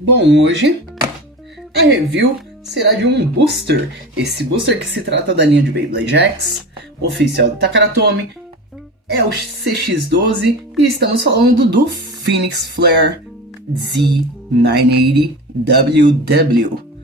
Bom, hoje a review será de um booster. Esse booster que se trata da linha de Beyblade X, oficial do Takara Tomy, é o CX-12 e estamos falando do Phoenix Flare Z980WW.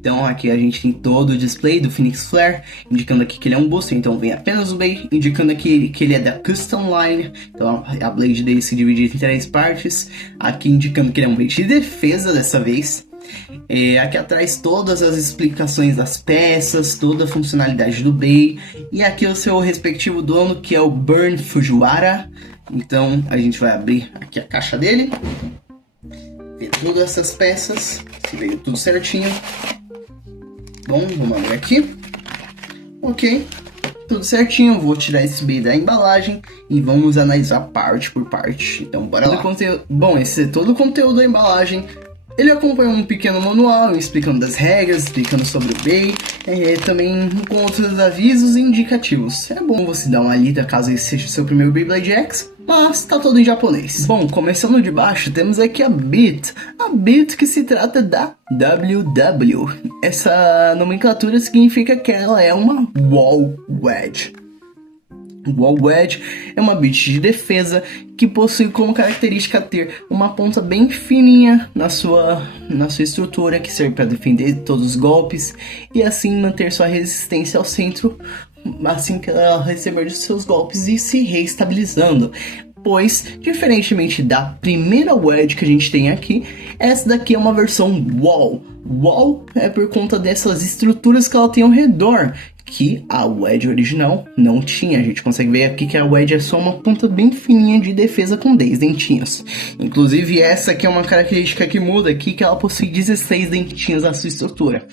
Então aqui a gente tem todo o display do Phoenix Flare, indicando aqui que ele é um booster, então vem apenas o Bey, indicando aqui que ele é da Custom Line, então a blade dele se divide em 3 partes, aqui indicando que ele é um Bey de defesa dessa vez. Aqui atrás todas as explicações das peças, toda a funcionalidade do Bey, e aqui o seu respectivo dono, que é o Burn Fujiwara. Então a gente vai abrir aqui a caixa dele, ver todas essas peças, se veio tudo certinho. Bom, vamos abrir aqui. Ok, tudo certinho. Vou tirar esse Bey da embalagem e vamos analisar parte por parte. Então bora lá. Bom, esse é todo o conteúdo da embalagem. Ele acompanha um pequeno manual explicando das regras, explicando sobre o Bey, também com outros avisos e indicativos. É bom você dar uma lida caso esse seja o seu primeiro Beyblade X, mas tá todo em japonês. Bom, começando de baixo, temos aqui a Bit que se trata da WW. Essa nomenclatura significa que ela é uma Wall Wedge. Wall Wedge é uma bit de defesa que possui como característica ter uma ponta bem fininha na sua estrutura, que serve para defender todos os golpes e assim manter sua resistência ao centro assim que ela receber os seus golpes e se reestabilizando. Pois, diferentemente da primeira Wedge que a gente tem aqui, essa daqui é uma versão Wall. Wall é por conta dessas estruturas que ela tem ao redor, que a Wedge original não tinha. A gente consegue ver aqui que a Wedge é só uma ponta bem fininha de defesa com 10 dentinhos. Inclusive essa aqui é uma característica que muda aqui, que ela possui 16 dentinhos na sua estrutura,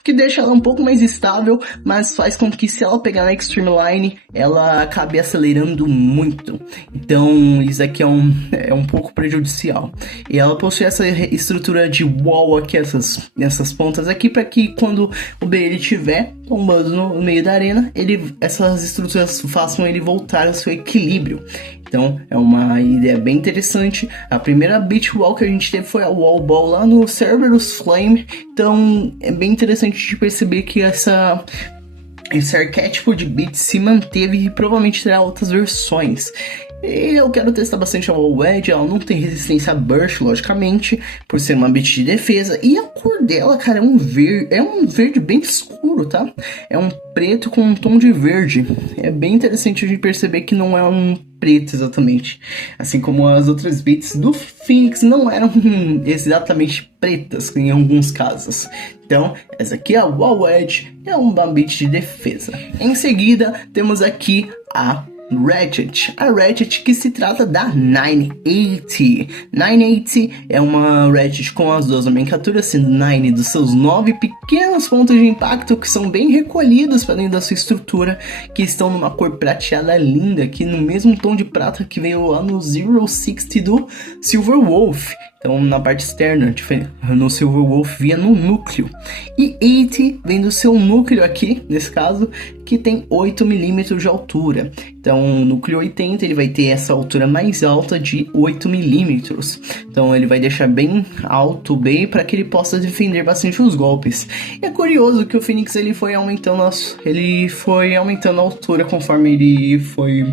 o que deixa ela um pouco mais estável, mas faz com que se ela pegar na Extreme Line, ela acabe acelerando muito. Então isso aqui é um pouco prejudicial. E ela possui essa estrutura de wall aqui, essas pontas aqui, para que quando o Bey ele estiver tombando no meio da arena, essas estruturas façam ele voltar ao seu equilíbrio. Então é uma ideia bem interessante. A primeira Beat Wall que a gente teve foi a Wall Ball lá no Cerberus Flame. Então é bem interessante de perceber que esse arquétipo de beat se manteve e provavelmente terá outras versões. E eu quero testar bastante a Wall Wedge. Ela não tem resistência a burst, logicamente, por ser uma beat de defesa. E a cor dela, cara, é um verde bem escuro, tá? É um preto com um tom de verde. É bem interessante de perceber que não é um preto exatamente. Assim como as outras beats do Phoenix não eram exatamente pretas em alguns casos. Então, essa aqui é a Wall Wedge, é uma beat de defesa. Em seguida, temos aqui a Ratchet. A Ratchet que se trata da 980. 980 é uma Ratchet com as duas nomenclaturas, sendo 9 dos seus 9 pequenos pontos de impacto que são bem recolhidos para dentro da sua estrutura, que estão numa cor prateada linda, aqui no mesmo tom de prata que veio lá no 060 do Silver Wolf. Então na parte externa, no Silver Wolf via no núcleo. E 80 vem do seu núcleo aqui, nesse caso, que tem 8 mm de altura. Então o núcleo 80 ele vai ter essa altura mais alta de 8 mm. Então ele vai deixar bem alto o Bey para que ele possa defender bastante os golpes. E é curioso que o Phoenix ele foi aumentando a altura conforme ele foi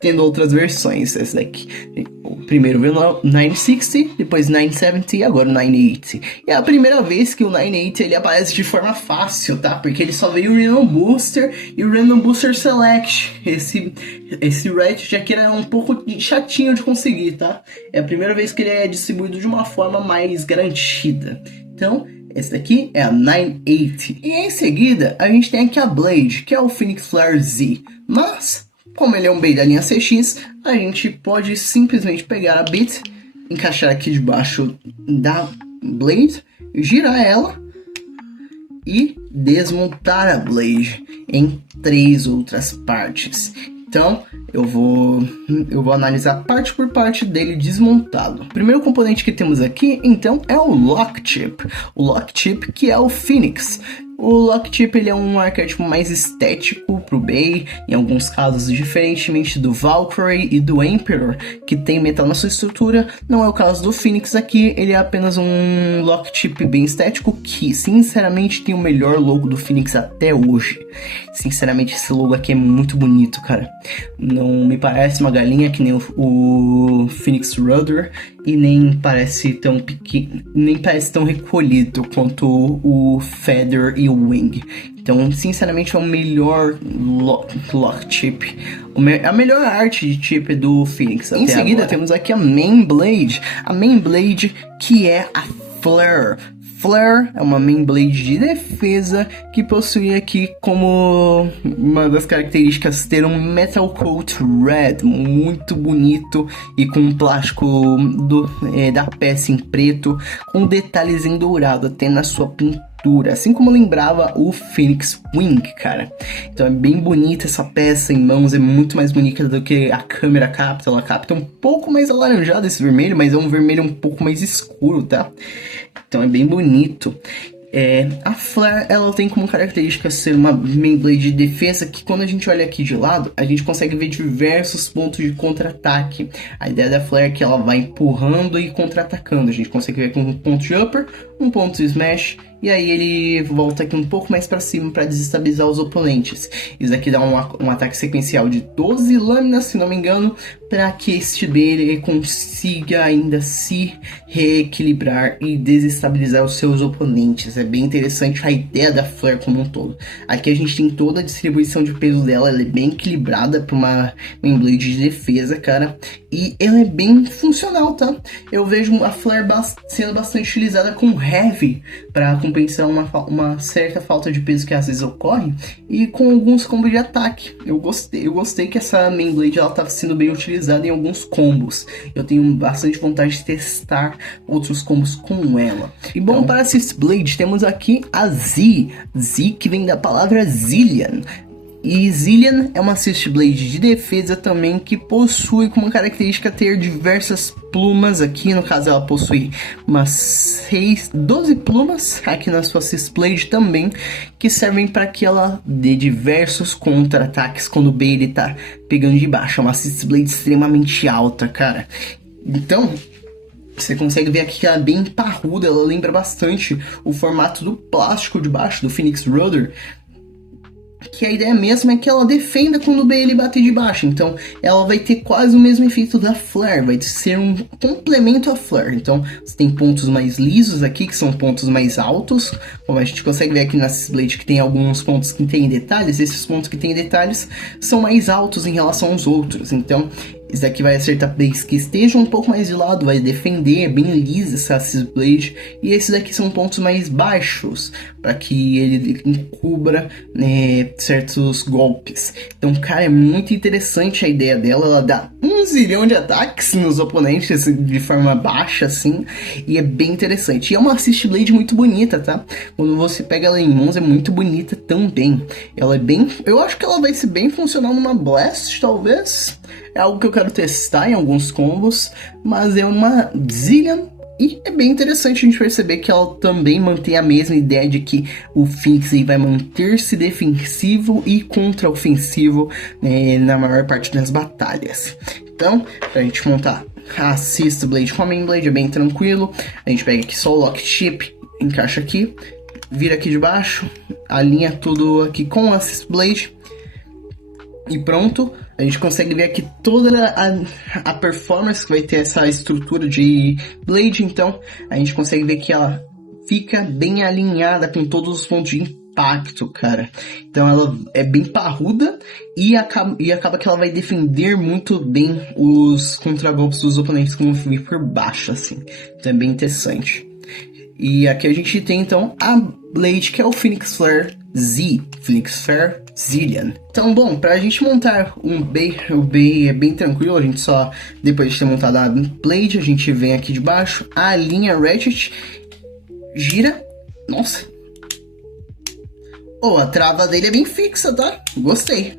tendo outras versões. Essa daqui, o primeiro veio no 960, depois 970 e agora o 980. E é a primeira vez que o 980 ele aparece de forma fácil, tá? Porque ele só veio o Random Booster e o Random Booster Select. Esse Ratchet aqui era um pouco chatinho de conseguir, tá? É a primeira vez que ele é distribuído de uma forma mais garantida. Então essa daqui é a 980. E em seguida a gente tem aqui a Blade, que é o Phoenix Flare Z. Mas como ele é um Bey da linha CX, a gente pode simplesmente pegar a bit, encaixar aqui debaixo da Blade, girar ela e desmontar a Blade em 3 outras partes. Então eu vou analisar parte por parte dele desmontado. O primeiro componente que temos aqui então é o Lock Chip. O Lock Chip que é o Phoenix. O Lockchip ele é um arquétipo mais estético pro Bey, em alguns casos diferentemente do Valkyrie e do Emperor, que tem metal na sua estrutura. Não é o caso do Phoenix aqui, ele é apenas um Lockchip bem estético que sinceramente tem o melhor logo do Phoenix até hoje. Sinceramente esse logo aqui é muito bonito, cara. Não me parece uma galinha que nem o Phoenix Rudder e nem parece tão pequeno, nem parece tão recolhido quanto o Feather e o Wing. Então, sinceramente, é o melhor lock chip, a melhor arte de chip do Phoenix. Em seguida, temos aqui a Main Blade. A Main Blade, que é a Flare. Flare é uma main blade de defesa que possui aqui como uma das características ter um metal coat red muito bonito e com um plástico da peça em preto com detalhes em dourado até na sua pintura, assim como lembrava o Phoenix Wing, cara. Então é bem bonita essa peça em mãos, é muito mais bonita do que a câmera capta. Ela capta um pouco mais alaranjado esse vermelho, mas é um vermelho um pouco mais escuro, tá? Então é bem bonito. A Flare, ela tem como característica ser uma main blade de defesa que quando a gente olha aqui de lado, a gente consegue ver diversos pontos de contra-ataque. A ideia da Flare é que ela vai empurrando e contra-atacando. A gente consegue ver com um ponto de upper, um ponto de smash, e aí ele volta aqui um pouco mais para cima para desestabilizar os oponentes. Isso aqui dá um ataque sequencial de 12 lâminas, se não me engano, para que este dele consiga ainda se reequilibrar e desestabilizar os seus oponentes. É bem interessante a ideia da Flare como um todo. Aqui a gente tem toda a distribuição de peso dela, ela é bem equilibrada para uma main blade de defesa, cara. E ela é bem funcional, tá? Eu vejo a Flare sendo bastante utilizada com Heavy para compensar uma certa falta de peso que às vezes ocorre, e com alguns combos de ataque. Eu gostei que essa main blade ela tá sendo bem utilizada em alguns combos. Eu tenho bastante vontade de testar outros combos com ela. E bom, então, para Assist Blade temos aqui a Z que vem da palavra Zilean. E Zilean é uma Assist Blade de defesa também que possui como característica ter diversas plumas. Aqui no caso ela possui umas 12 plumas aqui na sua Assist Blade também, que servem para que ela dê diversos contra-ataques quando o Bey ele tá pegando de baixo. É uma Assist Blade extremamente alta, cara. Então você consegue ver aqui que ela é bem parruda, ela lembra bastante o formato do plástico de baixo do Phoenix Rudder, que a ideia mesmo é que ela defenda quando o Bey ele bater de baixo. Então ela vai ter quase o mesmo efeito da Flare, vai ser um complemento à Flare. Então você tem pontos mais lisos aqui, que são pontos mais altos, como a gente consegue ver aqui na Assist Blade, que tem alguns pontos que tem detalhes. Esses pontos que tem detalhes são mais altos em relação aos outros. Então esse daqui vai acertar Bays que estejam um pouco mais de lado, vai defender, é bem lisa essa Assist Blade. E esses daqui são pontos mais baixos, para que ele encubra certos golpes. Então, cara, é muito interessante a ideia dela. Ela dá 1 zilhão de ataques nos oponentes de forma baixa, assim, e é bem interessante. E é uma Assist Blade muito bonita, tá? Quando você pega ela em mãos, é muito bonita também. Ela é bem... Eu acho que ela vai ser bem funcional numa Blast, talvez. É algo que eu quero testar em alguns combos, mas é uma Zilean. E é bem interessante a gente perceber que ela também mantém a mesma ideia de que o Phoenix vai manter-se defensivo e contra-ofensivo na maior parte das batalhas. Então, pra gente montar a Assist Blade com a Main Blade é bem tranquilo. A gente pega aqui só o Lock Chip, encaixa aqui, vira aqui de baixo, alinha tudo aqui com a Assist Blade e pronto. A gente consegue ver aqui toda a performance que vai ter essa estrutura de Blade. Então a gente consegue ver que ela fica bem alinhada com todos os pontos de impacto, cara. Então ela é bem parruda e acaba que ela vai defender muito bem os contragolpes dos oponentes que vão vir por baixo, assim. Então é bem interessante. E aqui a gente tem então a Blade, que é o Phoenix Flare Z, Phoenix Flare Zilean. Então, bom, pra gente montar um Bey, o Bey é bem tranquilo. A gente só, depois de ter montado a Blade, a gente vem aqui de baixo, alinha Ratchet, gira, nossa. Oh, a trava dele é bem fixa, tá? Gostei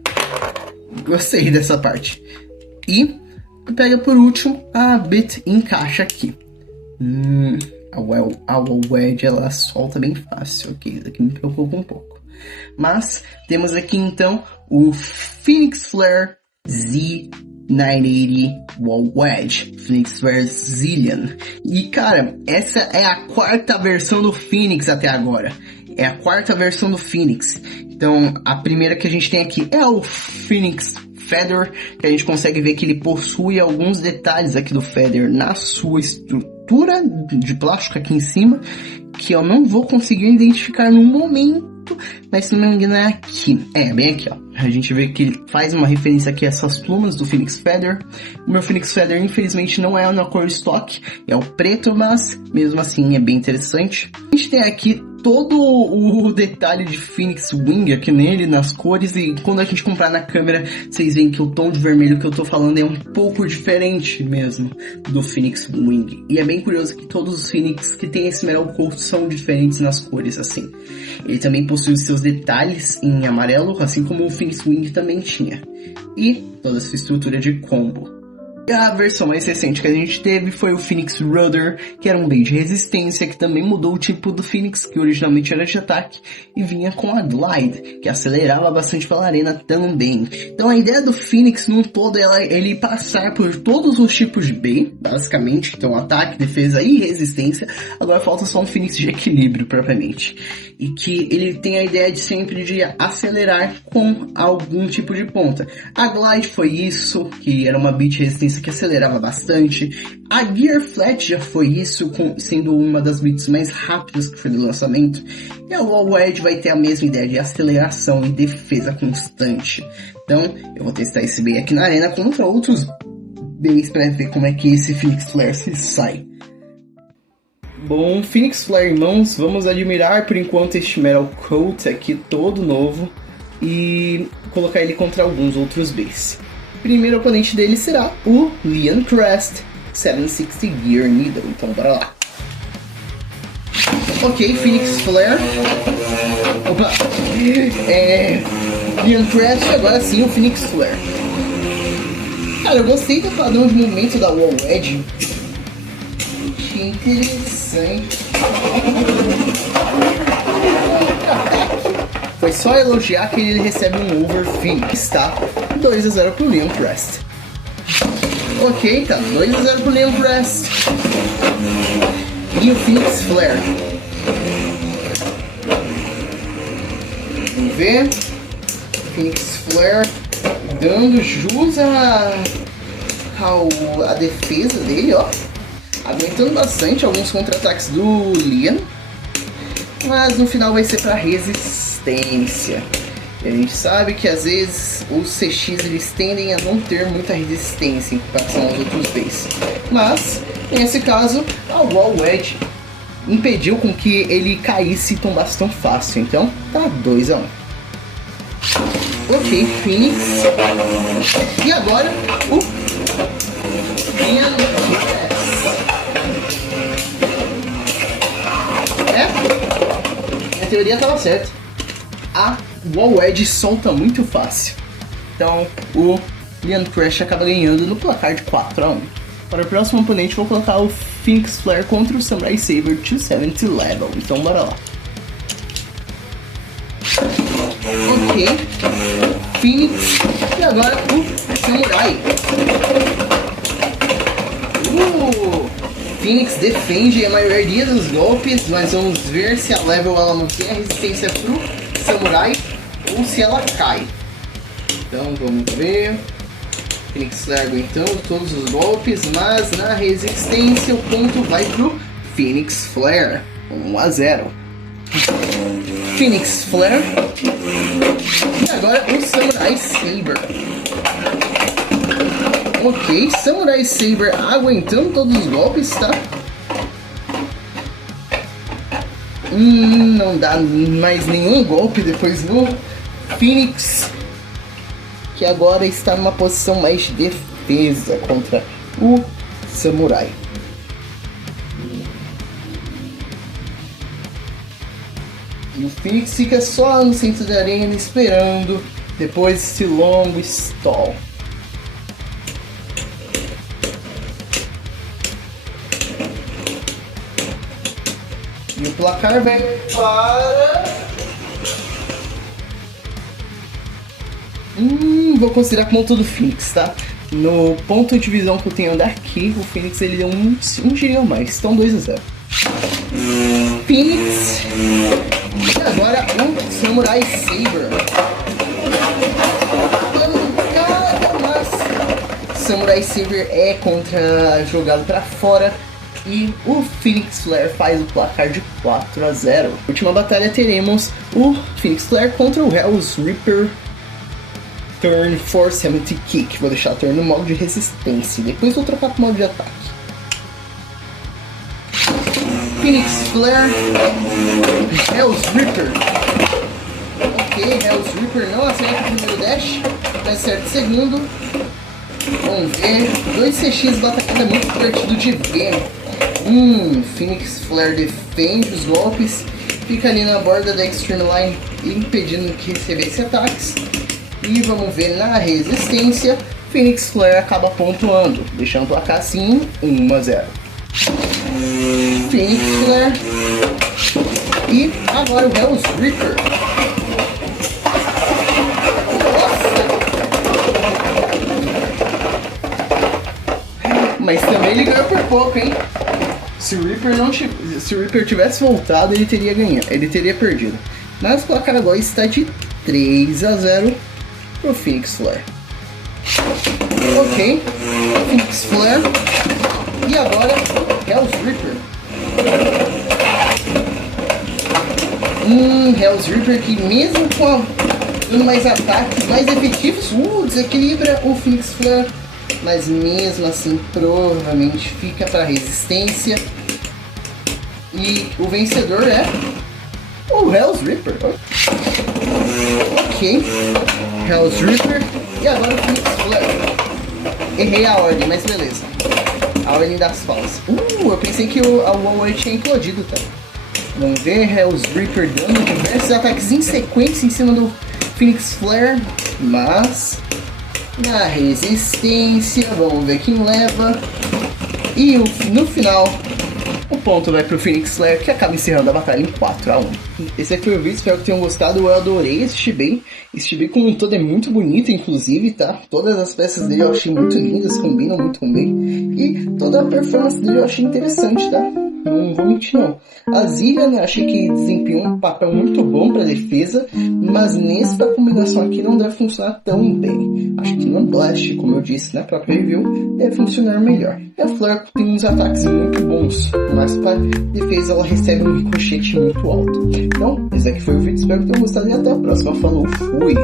dessa parte. E pega por último a Bit, encaixa aqui. A Wall Wedge ela solta bem fácil, ok, isso aqui me preocupa um pouco. Mas temos aqui então o Phoenix Flare Z980 Wall Wedge, Phoenix Flare Zillion. E cara, essa é a quarta versão do Phoenix até agora. É a quarta versão do Phoenix. Então a primeira que a gente tem aqui é o Phoenix Feather, que a gente consegue ver que ele possui alguns detalhes aqui do Feather na sua estrutura de plástico aqui em cima, que eu não vou conseguir identificar no momento, mas se não me engano é aqui. É, bem aqui, ó. A gente vê que ele faz uma referência aqui a essas plumas do Phoenix Feather. O meu Phoenix Feather, infelizmente, não é na cor stock, é o preto, mas mesmo assim é bem interessante. A gente tem aqui todo o detalhe de Phoenix Wing aqui nele, nas cores, e quando a gente comprar na câmera, vocês veem que o tom de vermelho que eu tô falando é um pouco diferente mesmo do Phoenix Wing. E é bem curioso que todos os Phoenix que tem esse Metal Coat são diferentes nas cores, assim. Ele também possui os seus detalhes em amarelo, assim como o Phoenix Wing também tinha. E toda a sua estrutura de combo. E a versão mais recente que a gente teve foi o Phoenix Rudder, que era um bem de resistência, que também mudou o tipo do Phoenix, que originalmente era de ataque, e vinha com a Glide, que acelerava bastante pela arena também. Então a ideia do Phoenix num todo é ele passar por todos os tipos de bem, basicamente, então ataque, defesa e resistência. Agora falta só um Phoenix de equilíbrio propriamente. E que ele tem a ideia de sempre de acelerar com algum tipo de ponta. A Glide foi isso, que era uma beat resistência que acelerava bastante. A Gear Flat já foi isso, sendo uma das beats mais rápidas que foi do lançamento. E a Wall Wedge vai ter a mesma ideia de aceleração e defesa constante. Então eu vou testar esse bem aqui na arena contra outros bens para ver como é que esse Phoenix Flare se sai. Bom, Phoenix Flare em mãos, vamos admirar por enquanto este Metal Coat aqui todo novo e colocar ele contra alguns outros base. O primeiro oponente dele será o Leon Crest 760 Gear Needle, então bora lá. Ok, Phoenix Flare. Opa! Leon Crest, agora sim o Phoenix Flare. Cara, eu gostei do padrão de movimento da Wall Wedge. Que interessante. Foi só elogiar que ele recebe um over Phoenix. Está 2-0 pro Leon Crest. Ok, tá 2-0 pro Leon Crest. E o Phoenix Flare. Vamos ver. Phoenix Flare dando jus a defesa dele, ó. Aguentando bastante alguns contra-ataques do Leon, mas no final vai ser para resistência. E a gente sabe que às vezes os CX eles tendem a não ter muita resistência em comparação aos outros bases. Mas, nesse caso, a Wall Wedge impediu com que ele caísse e tombasse tão fácil. Então, tá 2-1. Ok, Phoenix. E agora, o Leon Crest. A teoria estava certa. A Wall Wedge solta muito fácil. Então o Leon Crest acaba ganhando no placar de 4-1. Para o próximo oponente vou colocar o Phoenix Flare contra o Samurai Saber 270 Level. Então bora lá. Ok. Phoenix. E agora o Samurai. Phoenix defende a maioria dos golpes, mas vamos ver se a level ela mantém a resistência pro Samurai ou se ela cai. Então vamos ver. Phoenix Flare aguentando todos os golpes, mas na resistência o ponto vai pro Phoenix Flare. 1-0. Phoenix Flare. E agora o Samurai Saber. Ok, Samurai Saber aguentando todos os golpes, tá? Não dá mais nenhum golpe depois do Phoenix, que agora está numa posição mais de defesa contra o Samurai. E o Phoenix fica só no centro da arena esperando depois desse longo stall. E o placar vai para... vou considerar ponto do Phoenix, tá? No ponto de visão que eu tenho daqui, o Phoenix ele deu um giga a mais, então 2-0. Phoenix. E agora o Samurai Saber. Samurai Saber é jogado para fora e o Phoenix Flare faz o placar de 4-0. Na última batalha teremos o Phoenix Flare contra o Hell's Reaper Turn Force Hamilton Kick. Vou deixar a turn no modo de resistência, depois vou trocar para o modo de ataque. Phoenix Flare, Hell's Reaper. Ok, Hell's Reaper não acerta o primeiro dash, mas acerta o segundo. Vamos ver, 2 CX batacada muito divertido de ver. Phoenix Flare defende os golpes, fica ali na borda da Extreme Line, impedindo que recebesse ataques. E vamos ver na resistência, Phoenix Flare acaba pontuando, deixando o placar assim 1-0. Phoenix Flare. E agora o Hell's Reaper. Mas também ele ganhou por pouco, hein? Se o Reaper tivesse voltado, ele teria ganhado, ele teria perdido. Mas o placar agora está de 3-0 pro Phoenix Flare. Ok, Phoenix Flare. E agora Hell's Reaper. Hell's Reaper que mesmo dando mais ataques, mais efetivos, desequilibra o Phoenix Flare. Mas mesmo assim, provavelmente fica para resistência. E o vencedor é o Hell's Reaper. Ok, Hell's Reaper. E agora o Phoenix Flare. Errei a ordem, mas beleza. A ordem das falas. Eu pensei que a One tinha implodido, tá? Vamos ver, Hell's Reaper dando diversos ataques em sequência em cima do Phoenix Flare. Mas... na resistência, vamos ver quem leva. E no final, o ponto vai pro Phoenix Flare, que acaba encerrando a batalha em 4-1. Esse aqui foi o vídeo, espero que tenham gostado. Eu adorei esse Shibei. Esse Shibei como um todo é muito bonito, inclusive, tá? Todas as peças dele eu achei muito lindas, combinam muito com ele. E toda a performance dele eu achei interessante, tá? Não vou mentir não. A Zilia, né, achei que desempenhou um papel muito bom para defesa, mas nessa combinação aqui não deve funcionar tão bem. Acho que no Blast, como eu disse na própria review, deve funcionar melhor. E a Flare tem uns ataques muito bons, mas para defesa ela recebe um ricochete muito alto. Então, esse aqui foi o vídeo, espero que tenham gostado e até a próxima. Falou, fui!